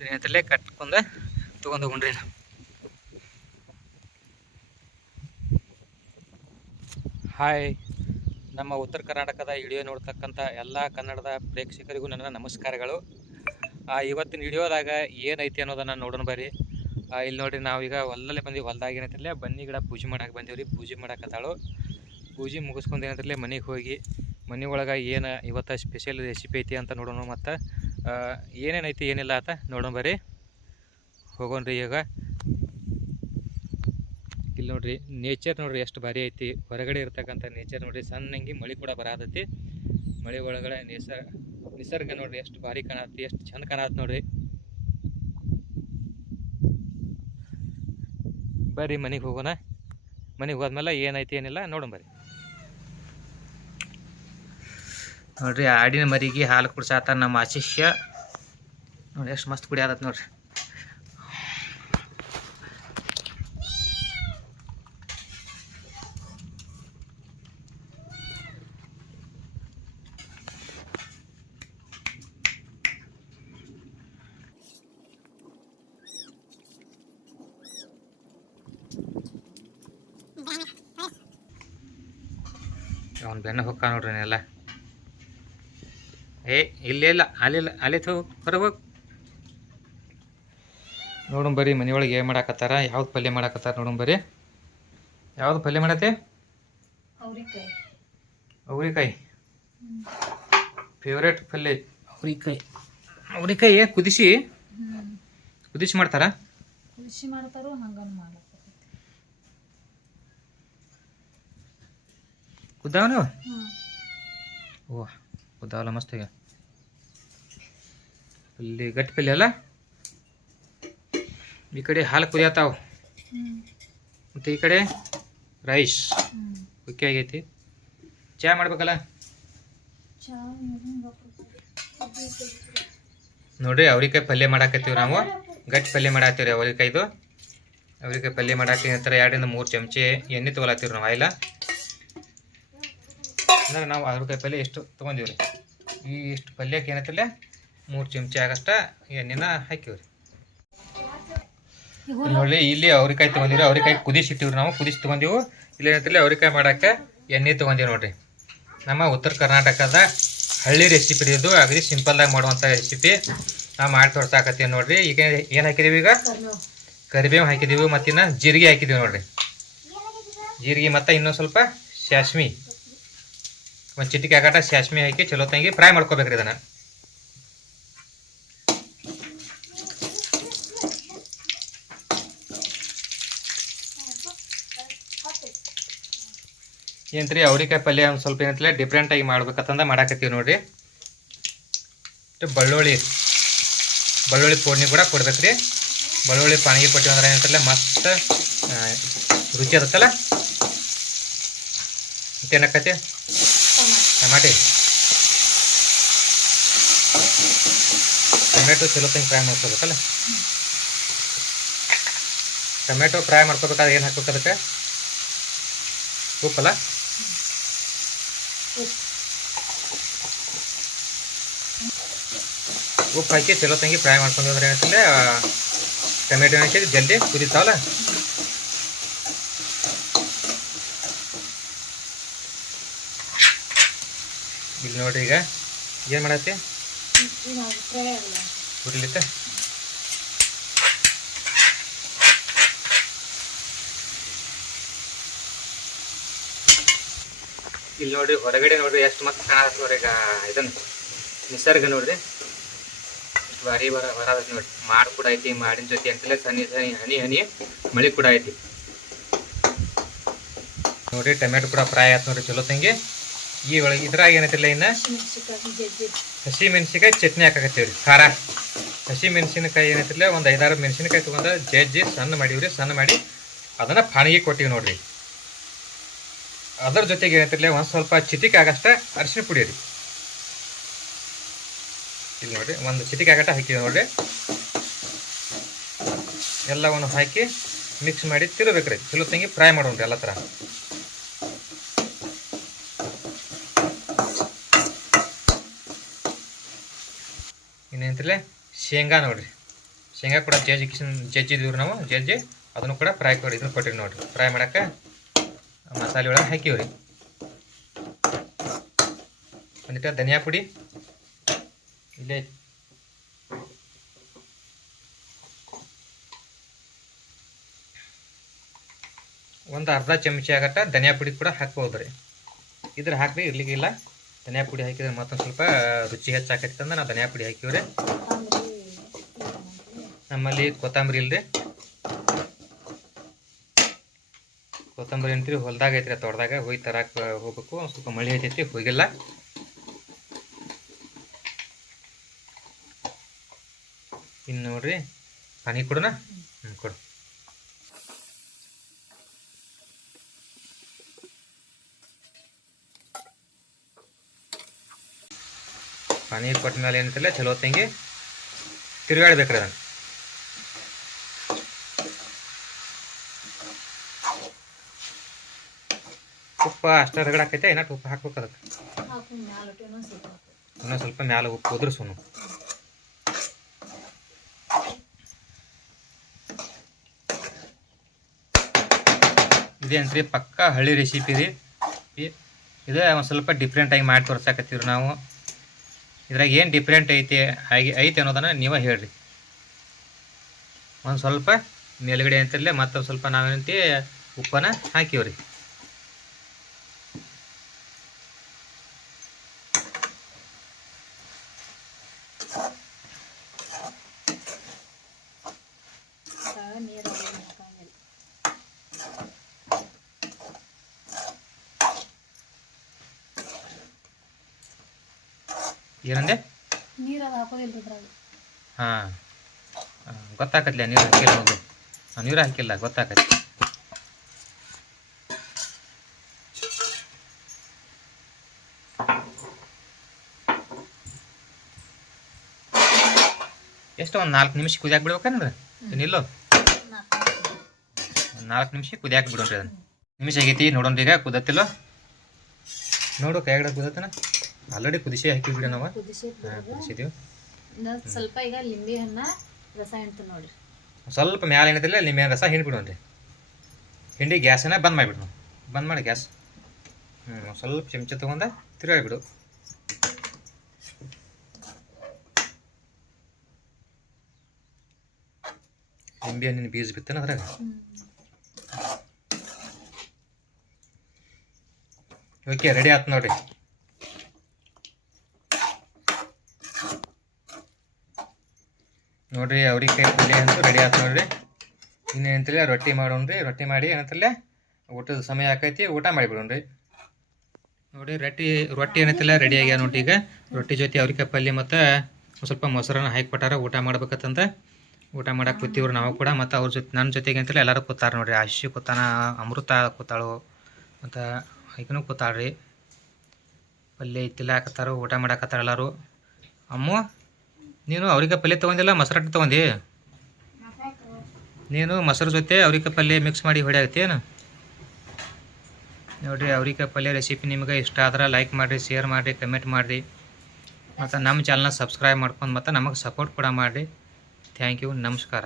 ಏನಂತಲೇ ಕಟ್ಕೊಂಡು ತೊಗೊಂಡು ಹೋಗ್ರಿ ಹಾಯ್ ನಮ್ಮ ಉತ್ತರ ಕರ್ನಾಟಕದ ವಿಡಿಯೋ ನೋಡ್ತಕ್ಕಂಥ ಎಲ್ಲ ಕನ್ನಡದ ಪ್ರೇಕ್ಷಕರಿಗೂ ನನ್ನ ನಮಸ್ಕಾರಗಳು. ಆ, ಇವತ್ತಿನ ವಿಡಿಯೋದಾಗ ಏನೈತಿ ಅನ್ನೋದನ್ನು ನೋಡೋಣ ಬರ್ರಿ. ಇಲ್ಲಿ ನೋಡ್ರಿ ನಾವೀಗ ಹೊಲದಲ್ಲೇ ಬಂದೀವಿ ಹೊಲ್ದಾಗ ಏನೈತಿಲ್ಲ ಬನ್ನಿ ಗಿಡ ಪೂಜೆ ಮಾಡಕ್ಕೆ ಬಂದೀವಿ ರೀ ಪೂಜೆ ಮಾಡಕತ್ತಾಳು. ಪೂಜೆ ಮುಗಿಸ್ಕೊಂಡು ಏನಂತಿಲ್ಲ ಮನೆಗೆ ಹೋಗಿ ಮನೆ ಒಳಗೆ ಏನು ಇವತ್ತು ಸ್ಪೆಷಲ್ ರೆಸಿಪಿ ಐತಿ ಅಂತ ನೋಡೋಣ ಮತ್ತು. ಏನೇನೈತಿ ಏನಿಲ್ಲ ಆತ, ನೋಡೋಣ ಬರ್ರಿ. ಹೋಗೋಣ್ರಿ ಈಗ. ಇಲ್ಲಿ ನೋಡ್ರಿ ನೇಚರ್ ನೋಡ್ರಿ, ಎಷ್ಟು ಭಾರಿ ಐತಿ. ಹೊರಗಡೆ ಇರ್ತಕ್ಕಂಥ ನೇಚರ್ ನೋಡ್ರಿ ಸಣ್ಣಂಗಿ ಮಳೆ ಕೂಡ ಬರಾತೈತಿ. ಮಳೆ ಒಳಗಡೆ ನಿಸರ್ಗ ನಿಸರ್ಗ ನೋಡ್ರಿ, ಎಷ್ಟು ಭಾರಿ ಕಾಣತ್ತಿ, ಎಷ್ಟು ಚಂದ ಕಾಣತ್ ನೋಡ್ರಿ. ಬರ್ರಿ ಮನೆಗೆ ಹೋಗೋಣ. ಮನೆಗೆ ಹೋದ್ಮೇಲೆ ಏನೈತಿ, ಏನಿಲ್ಲ, ನೋಡೋಣ ಬರ್ರಿ. ನೋಡ್ರಿ ಆಡಿನ ಮರಿಗೆ ಹಾಲು ಕುಡ್ಸಾತ ನಮ್ಮ ಆಶಿಷ್ಯ. ನೋಡಿ ಎಷ್ಟು ಮಸ್ತ್ ಕುಡಿಯಾದ ನೋಡ್ರಿ. ಅವ್ನು ಬೆನ್ನ ಹೊಕ್ಕ ನೋಡ್ರಿ ಎಲ್ಲ ಏ ಇಲ್ಲೇ ಇಲ್ಲ ಅಲ್ಲಿಲ್ಲ ಅಲ್ಲಿ ತೋ ಹೊರಗೆ ನೋಡು ನೋಡೋಣ ಬರ್ರಿ ಮನೆಯೊಳಗೆ ಏನು ಮಾಡಾಕತ್ತಾರ ಯಾವ್ದು ಪಲ್ಯ ಮಾಡಾಕತ್ತಾರ ನೋಡೋಣ ಬರ್ರಿ. ಯಾವ್ದು ಪಲ್ಯ ಮಾಡತ್ತೆ? ಅವ್ರಿಕಾಯಿ. ಅವ್ರಿಕಾಯಿ. ಫೇವ್ರೇಟ್ ಪಲ್ಯ. ಅವ್ರಿಕಾಯಿ. ಅವ್ರಿಕಾಯಿ ಕುದಿಸಿ. ಕುದಿಸಿ ಮಾಡ್ತಾರ? ಕುದಿಸಿ ಮಾಡ್ತಾರೋ ಹಂಗನ್ ಕುದ್ದಾವನು? ಓ ಕುದ್ದಾವಲ್ಲ ಮಸ್ತ್ ಈಗ. ಇಲ್ಲಿ ಗಟ್ಟಿ ಪಲ್ಯ ಅಲ್ಲ? ಈ ಕಡೆ ಹಾಲು ಕುದಿಯತಾವು. ಮತ್ತು ಈ ಕಡೆ ರೈಸ್ ಓಕೆ ಆಗೈತಿ. ಚಾ ಮಾಡ್ಬೇಕಲ್ಲ? ನೋಡ್ರಿ, ಅವ್ರಿಕಾಯಿ ಪಲ್ಯ ಮಾಡಾಕತ್ತೀವಿ ನಾವು. ಗಟ್ಟಿ ಪಲ್ಯ ಮಾಡಾತ್ತೀವಿ ರೀ ಅವ್ರಿಕಾಯ್ದು. ಅವ್ರಿಕಾಯಿ ಪಲ್ಯ ಮಾಡಾಕ್ತೀವಿ ನಂತರ ಎರಡರಿಂದ ಮೂರು ಚಮಚೆ ಎಣ್ಣೆ ತೊಗೊಳತ್ತೀವಿ ನಾವು ಆಯಿಲ್ಲ ಅಂದ್ರೆ ನಾವು ಅವ್ರಿಕಾಯಿ ಪಲ್ಯ ಎಷ್ಟು ತೊಗೊಂಡಿವ್ರಿ? ಈ ಇಷ್ಟು ಪಲ್ಯಕ್ಕೆ ಏನೈತಿಲ್ಲ ಮೂರು ಚಮಚಿ ಆಗಷ್ಟ ಎಣ್ಣೆನ ಹಾಕಿವಿ ರೀ ಇಲ್ಲಿ ಅವ್ರಿಕಾಯಿ ತೊಗೊಂಡಿವ್ರಿ, ಅವ್ರಿಕಾಯಿ ಕುದಿಸಿಟ್ಟಿವ್ರಿ ನಾವು, ಕುದಿಸಿ ತೊಗೊಂಡಿವು. ಇಲ್ಲಿ ಏನಂತಿಲ್ಲ ಅವ್ರಿಕಾಯಿ ಮಾಡಕ್ಕೆ ಎಣ್ಣೆ ತೊಗೊಂಡಿವಿ ನೋಡ್ರಿ. ನಮ್ಮ ಉತ್ತರ ಕರ್ನಾಟಕದ ಹಳ್ಳಿ ರೆಸಿಪಿ ಇದು. ಅಗದಿ ಸಿಂಪಲ್ದಾಗ ಮಾಡುವಂಥ ರೆಸಿಪಿ ನಾವು ಮಾಡಿ ತೋರ್ಸಾಕತ್ತೀವಿ ನೋಡ್ರಿ. ಈಗ ಏನು ಹಾಕಿದೀವಿ ಈಗ? ಕರಿಬೇವು ಹಾಕಿದೀವಿ ಮತ್ತಿನ್ನ ಜೀರಿಗೆ ಹಾಕಿದೀವಿ ನೋಡ್ರಿ. ಜೀರಿಗೆ ಮತ್ತು ಇನ್ನೊಂದು ಸ್ವಲ್ಪ ಸಾಸ್ಮಿ ಒಂದು ಚಿಟಿಕೆ ಆಗಾಟ ಸಾಸ್ಮಿ ಹಾಕಿ ಚಲೋ ತಂಗಿ, ಫ್ರೈ ಮಾಡ್ಕೋಬೇಕ್ರಿ ಇದನ್ನು. ಏನ್ರಿ, ಅವ್ರಿಕಾಯಿ ಪಲ್ಯ ಒಂದು ಸ್ವಲ್ಪ ಏನಂತಲೇ ಡಿಫ್ರೆಂಟ್ ಆಗಿ ಮಾಡ್ಬೇಕಂತಂದ ಮಾಡಾಕತ್ತೀವಿ ನೋಡ್ರಿ. ಬಳ್ಳುಳ್ಳಿ, ಬೆಳ್ಳುಳ್ಳಿ ಪೋಡ್ನಿ ಕೂಡ ಕೊಡ್ಬೇಕ್ರಿ. ಬೆಳ್ಳುಳ್ಳಿ ಪಾಣಿಗೆ ಕೊಟ್ಟಿವಿ ಅಂದ್ರೆ ಏನಂತಲ್ಲ ಮಸ್ತ್ ರುಚಿ ಇರುತ್ತಲ್ಲ? ಮತ್ತೇನಕ್ಕತಿ ಟಮಾಟಿ. ಟೊಮೆಟೊ ಚಲೋ ತಂಗಿ ಫ್ರೈ ಮಾಡ್ಕೋಬೇಕಲ್ಲ? ಟೊಮೆಟೊ ಫ್ರೈ ಮಾಡ್ಕೋಬೇಕಾದ್ರೆ ಏನು ಹಾಕ್ಬೇಕು ಅದಕ್ಕೆ? ಉಪ್ಪಲ್ಲ? ಉಪ್ಪು ಹಾಕಿ ಚಲೋ ತಂಗಿ ಫ್ರೈ ಮಾಡ್ಕೊಂಡು ಅಂದ್ರೆ ಟೊಮೆಟೊ ಹಾಕಿ ಜಲ್ದಿ ಕುದಿತಾವಲ್ಲ? ಇಲ್ಲಿ ನೋಡ್ರಿ ಈಗ. ಏನು ಮಾಡತ್ತಿ? ಹುರಿಲಿಕ್ಕೆ? ಇಲ್ಲಿ ನೋಡ್ರಿ, ಹೊರಗಡೆ ನೋಡ್ರಿ ಎಷ್ಟು ಮಸ್ತ್ ಕಾಣತ್ತೆ ನೋಡ್ರಿ ಈಗ ಇದನ್ನ. ನಿಸರ್ಗ ನೋಡ್ರಿ. ಎಷ್ಟು ಬಾರಿ ಬರ ಬರದೈತಿ ನೋಡ್ರಿ. ಮಾಡ್ ಕೂಡ ಐತಿ, ಮಾಡಿನ ಜೊತೆ ಅಂತಲೇ ಸನಿ ಸನಿ ಹನಿ ಹನಿ ಮಳೆ ಕೂಡ ಐತಿ. ನೋಡ್ರಿ ಟೊಮೆಟೊ ಕೂಡ ಫ್ರೈ ಆಯ್ತು ನೋಡ್ರಿ ಚಲೋ ತಂಗಿ. ಈ ಒಳಗೆ ಇದ್ರಾಗ ಏನೈತಿಲ್ಲ ಇನ್ನ ಹಸಿ ಮೆಣಸಿನ್ಕಾಯಿ ಚಟ್ನಿ ಹಾಕಾಕತ್ತೀವಿ ರೀ. ಖಾರ. ಹಸಿ ಮೆಣಸಿನಕಾಯಿ ಏನೈತಿಲ್ಲ ಒಂದು ಐದಾರು ಮೆಣಸಿನಕಾಯಿ ತೊಗೊಂಡು ಜಜ್ಜಿ ಸಣ್ಣ ಮಾಡೀವ್ರಿ, ಸಣ್ಣ ಮಾಡಿ ಅದನ್ನು ಫಾಣಿಗೆ ಕೊಟ್ಟಿವಿ ನೋಡ್ರಿ. ಅದರ ಜೊತೆಗೆ ಏನೈತಿಲ್ಲ ಒಂದು ಸ್ವಲ್ಪ ಚಿಟಿಕೆ ಆಗಷ್ಟ ಅರಿಶಿನ ಪುಡಿ ರೀ. ಇಲ್ಲಿ ನೋಡ್ರಿ, ಒಂದು ಚಿಟಿಕೆ ಆಗಟ್ಟ ಹಾಕಿವಿ ನೋಡ್ರಿ. ಎಲ್ಲವನ್ನು ಹಾಕಿ ಮಿಕ್ಸ್ ಮಾಡಿ ತಿರುಬೇಕ್ರಿ, ಚಲೋ ತಂಗಿ ಫ್ರೈ ಮಾಡೋಣ್ರಿ, ಎಲ್ಲ ಥರ ಇನ್ನೇಂತಿಲ್ಲ ಶೇಂಗಾ ನೋಡ್ರಿ. ಶೇಂಗಾ ಕೂಡ ಜಜ್ಜಿ ಕಿಶನ್ ಜಜ್ಜಿದ್ವಿ ನಾವು, ಜಜ್ಜಿ ಅದನ್ನು ಕೂಡ ಫ್ರೈ ಕೊಡಿ, ಇದನ್ನು ಕೊಟ್ಟಿರಿ ನೋಡ್ರಿ. ಫ್ರೈ ಮಾಡಕ್ಕೆ ಮಸಾಲೆ ಒಳಗೆ ಹಾಕಿವ್ರಿ. ಒಂದಿಟ್ಟು ಧನಿಯಾ ಪುಡಿ. ಇಲ್ಲೇ ಒಂದು ಅರ್ಧ ಚಮಚ ಆಗಟ್ಟ ಧನಿಯಾ ಪುಡಿ ಕೂಡ ಹಾಕ್ಬೋದ್ರಿ. ಇದ್ರ ಹಾಕ್ರಿ, ಇರ್ಲಿಕ್ಕಿಲ್ಲ. ಧನಿಯಾ ಪುಡಿ ಹಾಕಿದ್ರೆ ಮತ್ತೊಂದು ಸ್ವಲ್ಪ ರುಚಿ ಹೆಚ್ಚಾಕೈತಿ ಅಂದ್ರೆ ನಾವು ಧನಿಯಾ ಪುಡಿ ಹಾಕಿವ್ರಿ. ನಮ್ಮಲ್ಲಿ ಕೊತ್ತಂಬರಿ ಇಲ್ರಿ. ಕೊತ್ತಂಬರಿ ಅಂತೀರಿ ಹೊಲ್ದಾಗ ಐತ್ರಿ, ತೋಟದಾಗ ಹೋಗಿ ತರಾಕ ಹೋಗ್ಬೇಕು ಸ್ವಲ್ಪ ಮಳೆ ಐತೈತಿ, ಹೋಗಿಲ್ಲ. ಇನ್ನು ನೋಡ್ರಿ, ಪಾನಿ ಕೊಡೋಣ ಹ್ಞೂ ಕೊಡು. ಪಾನಿ ಕೊಟ್ಟ ಮೇಲೆ ಏನಂತಿಲ್ಲ ಚಲೋ ತಂಗಿ ತಿರುಗಾಡ್ಬೇಕ್ರಿ ಅದನ್ನು. ಉಪ್ಪ ಅಷ್ಟ ರಗಡಾಕೈತೆ ಏನಾಟ ಉಪ್ಪು ಹಾಕ್ಬೇಕು ಅದಕ್ಕೆ. ಇನ್ನೊಂದು ಸ್ವಲ್ಪ ಮ್ಯಾಲ ಉಪ್ಪು ಉದುರ್ಸುನು. ಇದೇನ್ರಿ ಪಕ್ಕ ಹಳ್ಳಿ ರೆಸಿಪಿ ರೀ. ಇದು ಒಂದು ಸ್ವಲ್ಪ ಡಿಫ್ರೆಂಟಾಗಿ ಮಾಡಿ ತೋರ್ಸಾಕತ್ತೀವಿ ನಾವು. ಇದ್ರಾಗ ಏನು ಡಿಫ್ರೆಂಟ್ ಐತಿ, ಹಾಗೆ ಐತಿ ಅನ್ನೋದನ್ನು ನೀವೇ ಹೇಳ್ರಿ. ಒಂದು ಸ್ವಲ್ಪ ಮೇಲುಗಡೆ ಅಂತಿರಲಿ, ಮತ್ತೊಂದು ಸ್ವಲ್ಪ ನಾವೇನಂತಿ ಉಪ್ಪನ್ನು ಹಾಕಿವ್ರಿ ಅದ್ರಾಗ ನೀರು ಅದೇನು ಹಾಕಂಗಿಲ್ಲ ಏನಂದೆ? ನೀರು ಅದು ಹಾಕೋದಿಲ್ಲ ಹಾಂ. ನೀರು ಹಾಕಿಲ್ಲ ಒಂದು ನೀರು ಹಾಕಿಲ್ಲ ಗೊತ್ತಾಕತಿ ಎಷ್ಟು ಒಂದು ನಾಲ್ಕು ನಿಮಿಷ ಕುದಿಯಾಕ ಬಿಡ್ಬೇಕಂದ್ರೆ ಏನಿಲ್ಲೋ? ಒಂದು ನಾಲ್ಕು ನಿಮಿಷ ಕುದಿಯಾಕ ಬಿಡೋಣ್ರಿ ಅದನ್ನ. ನಿಮಿಷ ಆಗೈತಿ ನೋಡೋಣ್ರಿ ಈಗ ಕುದತ್ತಿಲ್ಲ? ನೋಡು ಕೈಗಡೆ ಕುದತ್ತನ? ಆಲ್ರೆಡಿ ಕುದಿಸಿ ಹಾಕಿದ್ವಿ ನಾವು. ಕುದಿಸಿ ಕುದಿಸಿದೀವಿ. ಸ್ವಲ್ಪ ಈಗ ಲಿಂಬೆ ಹಣ್ಣ ರಸ ಹಿಂಡ್ತು ನೋಡ್ರಿ. ಸ್ವಲ್ಪ ಮ್ಯಾಲೆ ಲಿಂಬೆ ರಸ ಹಿಂಡ್ಬಿಡೋಣ್ರಿ ಹಿಂಡಿ ಗ್ಯಾಸನ್ನ ಬಂದ್ ಮಾಡಿಬಿಡು ಬಂದ್ ಮಾಡಿ ಗ್ಯಾಸ್. ಹ್ಞೂ ಸ್ವಲ್ಪ ಚಮಚ ತೊಗೊಂಡ ತಿರುಗಾಡ್ಬಿಡು ಲಿಂಬೆ ಹಣ್ಣಿನ ಬೀಜ ಬಿತ್ತನ ಅದ್ರಾಗ? ಓಕೆ ರೆಡಿ ಆಯ್ತು ನೋಡ್ರಿ. ನೋಡ್ರಿ ಅವ್ರಿಕಾಯಿ ಪಲ್ಯ ಅಂತೂ ರೆಡಿ ಆಯ್ತು ನೋಡ್ರಿ. ಇನ್ನೇನಂತಲೇ ರೊಟ್ಟಿ ಮಾಡೋಣ್ರಿ. ರೊಟ್ಟಿ ಮಾಡಿ ಏನಂತಲೇ ಊಟದ ಸಮಯ ಆಕೈತಿ, ಊಟ ಮಾಡಿಬಿಡೋಣ್ರಿ. ನೋಡಿ ರೊಟ್ಟಿ ರೊಟ್ಟಿ ಏನೈತಿಲ್ಲ ರೆಡಿ ಆಗ್ಯಾವ ನೋಡಿ ಈಗ. ರೊಟ್ಟಿ ಜೊತೆ ಅವ್ರಿಕಾಯಿ ಪಲ್ಯ ಮತ್ತು ಸ್ವಲ್ಪ ಮೊಸರನ್ನ ಹಾಕಿ ಕೊಟ್ಟಾರ, ಊಟ ಮಾಡ್ಬೇಕಂತ ಊಟ ಮಾಡಕ್ಕೆ ಕೂತೀವ್ರಿ ನಾವು ಕೂಡ. ಮತ್ತು ಅವ್ರ ಜೊತೆ ನನ್ನ ಜೊತೆಗೆ ಅಂತಲ್ಲ, ಎಲ್ಲರೂ ಕೂತಾರೆ ನೋಡಿರಿ. ಆಶಿ ಕೂತಾನ, ಅಮೃತ ಕೂತಾಳು, ಮತ್ತು ಐಕನೂ ಕೂತಾಳ್ರಿ. ಪಲ್ಯ ತಿಲ್ಲಾಕತ್ತಾರು ಊಟ ಮಾಡಾಕತ್ತಾರ ಎಲ್ಲರೂ. ಅಮ್ಮು? ನೀನು ಅವ್ರಿಗೆ ಪಲ್ಯ ತೊಗೊಂಡಿಲ್ಲ, ಮೊಸರಟ್ಟು ತೊಗೊಂಡಿ? ನೀನು ಮೊಸರು ಜೊತೆ ಅವ್ರಿಕಾಯಿ ಪಲ್ಯ ಮಿಕ್ಸ್ ಮಾಡಿ ಹೊಡ್ಯಾಗತ್ತೇನು ನೋಡಿರಿ ಅವ್ರಿಕಾಯಿ ಪಲ್ಯ ರೆಸಿಪಿ ನಿಮಗೆ ಇಷ್ಟ ಆದ್ರೆ ಲೈಕ್ ಮಾಡಿರಿ ಶೇರ್ ಮಾಡಿರಿ ಕಮೆಂಟ್ ಮಾಡಿರಿ. ಮತ್ತು ನಮ್ಮ ಚಾನಲ್ನ ಸಬ್ಸ್ಕ್ರೈಬ್ ಮಾಡ್ಕೊಂಡು ಮತ್ತು ನಮಗೆ ಸಪೋರ್ಟ್ ಕೂಡ ಮಾಡಿರಿ. ಥ್ಯಾಂಕ್ ಯು ನಮಸ್ಕಾರ.